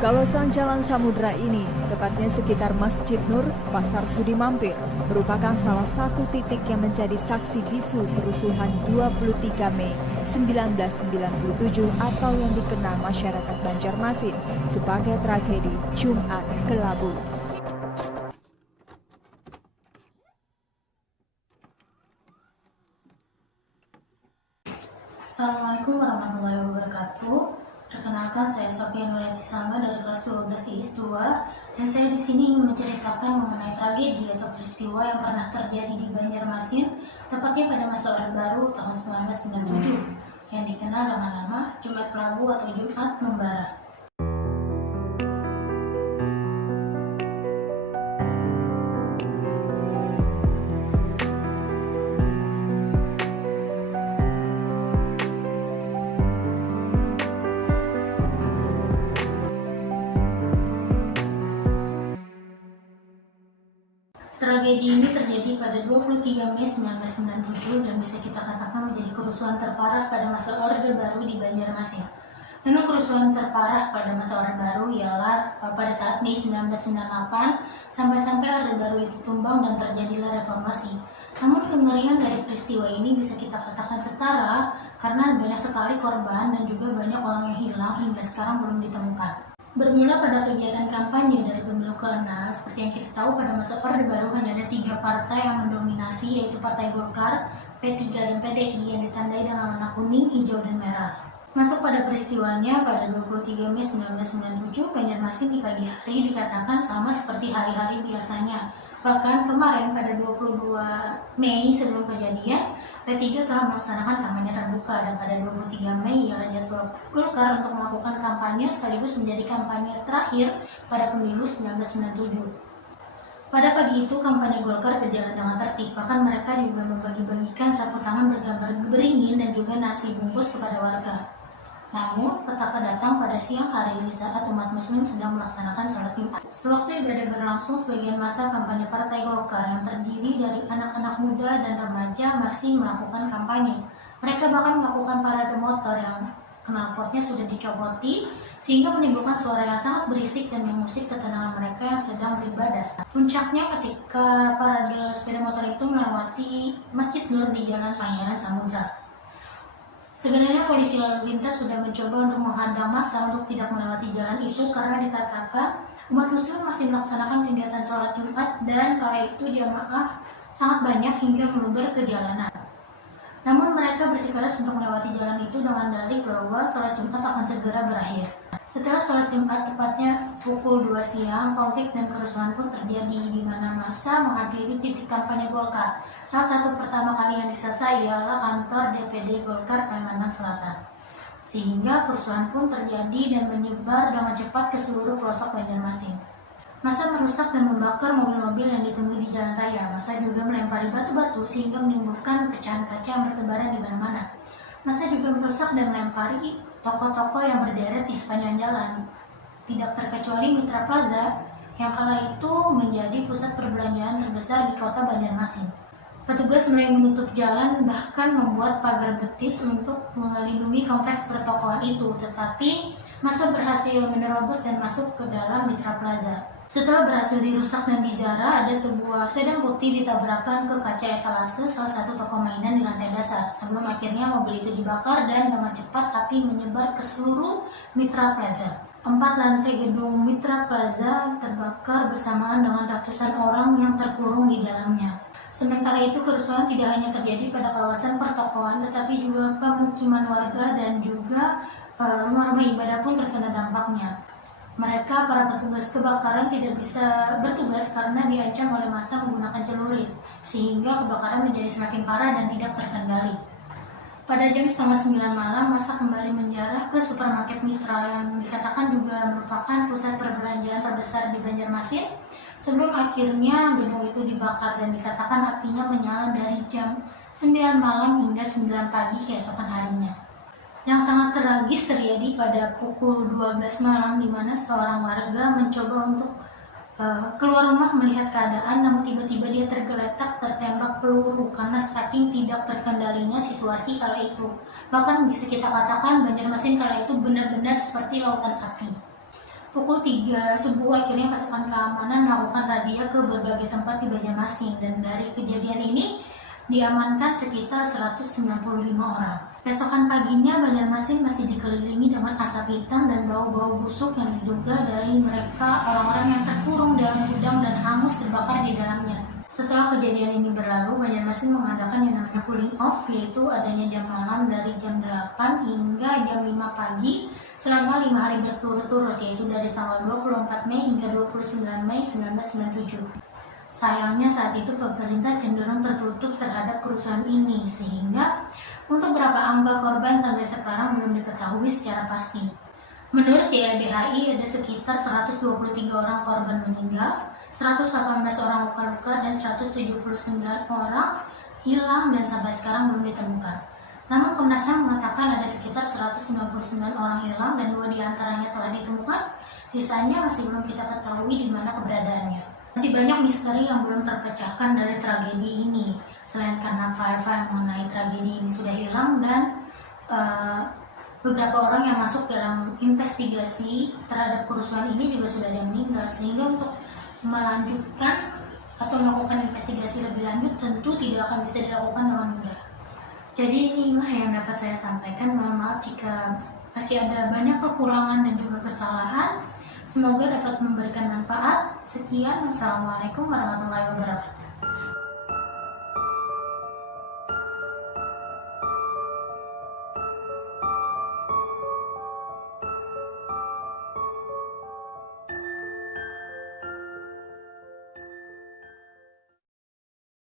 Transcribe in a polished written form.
Kawasan Jalan Samudra ini, tepatnya sekitar Masjid Nur, Pasar Sudi Mampir, merupakan salah satu titik yang menjadi saksi bisu kerusuhan 23 Mei 1997 atau yang dikenal masyarakat Banjarmasin sebagai tragedi Jumat Kelabu. Assalamualaikum warahmatullahi wabarakatuh. Perkenalkan, saya Sofia Nurhayati Salma dari kelas 12 IIS 2, dan saya di sini ingin menceritakan mengenai tragedi atau peristiwa yang pernah terjadi di Banjarmasin, tepatnya pada masa Orde Baru tahun 1997, yang dikenal dengan nama Jumat Kelabu atau Jumat Membara. Tragedi ini terjadi pada 23 Mei 1997 dan bisa kita katakan menjadi kerusuhan terparah pada masa Orde Baru di Banjarmasin. Memang kerusuhan terparah pada masa Orde Baru ialah pada saat Mei 1998 sampai Orde Baru itu tumbang dan terjadilah reformasi. Namun kengerian dari peristiwa ini bisa kita katakan setara karena banyak sekali korban dan juga banyak orang yang hilang hingga sekarang belum ditemukan. Bermula pada kegiatan kampanye dari pemilu ke-6, seperti yang kita tahu pada masa Orde Baru hanya ada 3 partai yang mendominasi, yaitu Partai Golkar, P3, dan PDI yang ditandai dengan warna kuning, hijau, dan merah. Masuk pada peristiwanya pada 23 Mei 1997, Banjarmasin di pagi hari dikatakan sama seperti hari-hari biasanya. Bahkan kemarin pada 22 Mei sebelum kejadian, P3 telah melaksanakan kampanye terbuka, dan pada 23 Mei ialah jadwal Golkar untuk melakukan kampanye sekaligus menjadi kampanye terakhir pada pemilu 1997. Pada pagi itu kampanye Golkar berjalan dengan tertib, bahkan mereka juga membagi-bagikan sapu tangan bergambar beringin dan juga nasi bungkus kepada warga. Namun, petaka datang pada siang hari di saat umat muslim sedang melaksanakan sholat Jumat. Sewaktu ibadah berlangsung, sebagian masa kampanye Partai Golkar yang terdiri dari anak-anak muda dan remaja masih melakukan kampanye. Mereka bahkan melakukan parade motor yang knalpotnya sudah dicopoti, sehingga menimbulkan suara yang sangat berisik dan mengusik ketenangan mereka yang sedang beribadah. Puncaknya ketika parade sepeda motor itu melewati Masjid Nur di Jalan Pangeran Samudra. Sebenarnya polisi lalu lintas sudah mencoba untuk menghadang massa untuk tidak melewati jalan itu karena dikatakan umat muslim masih melaksanakan kegiatan sholat Jumat dan kala itu jamaah sangat banyak hingga meluber ke jalanan. Namun mereka bersikeras untuk melewati jalan itu dengan dalih bahwa sholat Jumat akan segera berakhir. Setelah sholat Jumat tepatnya pukul 2 siang, konflik dan kerusuhan pun terjadi di mana massa menghadiri titik kampanye Golkar. Salah satu pertama kali yang disasar ialah kantor DPD Golkar Kalimantan Selatan. Sehingga kerusuhan pun terjadi dan menyebar dengan cepat ke seluruh pelosok Banjarmasin. Massa merusak dan membakar mobil-mobil yang ditemui di jalan raya. Massa juga melempari batu-batu sehingga menimbulkan pecahan kaca yang bertebaran di mana-mana. Massa juga merusak dan melempari toko-toko yang berderet di sepanjang jalan. Tidak terkecuali Mitra Plaza yang kala itu menjadi pusat perbelanjaan terbesar di kota Banjarmasin. Petugas mulai menutup jalan, bahkan membuat pagar betis untuk melindungi kompleks pertokoan itu, tetapi massa berhasil menerobos dan masuk ke dalam Mitra Plaza. Setelah berhasil dirusak dan dijarah, ada sebuah sedan putih ditabrakan ke kaca etalase salah satu toko mainan di lantai dasar, sebelum akhirnya mobil itu dibakar dan dengan cepat api menyebar ke seluruh Mitra Plaza. 4 lantai gedung Mitra Plaza terbakar bersamaan dengan ratusan orang yang terkurung di dalamnya. Sementara itu kerusuhan tidak hanya terjadi pada kawasan pertokoan, tetapi juga pemukiman warga dan juga rumah-rumah ibadah pun terkena dampaknya. Mereka, para petugas kebakaran, tidak bisa bertugas karena diancam oleh massa menggunakan celurit, sehingga kebakaran menjadi semakin parah dan tidak terkendali. Pada jam 8:30 malam, massa kembali menjarah ke supermarket Mitra yang dikatakan juga merupakan pusat perbelanjaan terbesar di Banjarmasin, sebelum akhirnya gedung itu dibakar dan dikatakan apinya menyala dari jam 9 malam hingga 9 pagi keesokan harinya. Yang sangat tragis terjadi pada pukul 12 malam di mana seorang warga mencoba untuk keluar rumah melihat keadaan, namun tiba-tiba dia tergeletak tertembak peluru karena saking tidak terkendalinya situasi kala itu. Bahkan bisa kita katakan Banjarmasin kala itu benar-benar seperti lautan api. Pukul 3 subuh akhirnya pasukan keamanan melakukan razia ke berbagai tempat di Banjarmasin, dan dari kejadian ini diamankan sekitar 195 orang. Besokan paginya Banjarmasin masih dikelilingi dengan asap hitam dan bau-bau busuk yang diduga dari mereka orang-orang yang terkurung dalam gudang dan hangus terbakar di dalamnya. Setelah kejadian ini berlalu, Banjarmasin mengadakan yang namanya cooling off, yaitu adanya jam malam dari jam 8 hingga jam 5 pagi selama 5 hari berturut-turut, yaitu dari tanggal 24 Mei hingga 29 Mei 1997. Sayangnya saat itu pemerintah cenderung tertutup terhadap kerusuhan ini, sehingga untuk berapa angka korban sampai sekarang belum diketahui secara pasti. Menurut YLBHI ada sekitar 123 orang korban meninggal, 118 orang luka-luka, dan 179 orang hilang dan sampai sekarang belum ditemukan. Namun Komnas HAM mengatakan ada sekitar 199 orang hilang dan 2 diantaranya telah ditemukan, sisanya masih belum kita ketahui di mana keberadaannya. Masih banyak misteri yang belum terpecahkan dari tragedi ini, selain karena file-file mengenai tragedi ini sudah hilang dan beberapa orang yang masuk dalam investigasi terhadap kerusuhan ini juga sudah ada yang meninggal, sehingga untuk melanjutkan atau melakukan investigasi lebih lanjut tentu tidak akan bisa dilakukan dengan mudah. Jadi inilah yang dapat saya sampaikan. Mohon maaf jika masih ada banyak kekurangan dan juga kesalahan. Semoga dapat memberikan manfaat. Sekian, wassalamualaikum warahmatullahi wabarakatuh.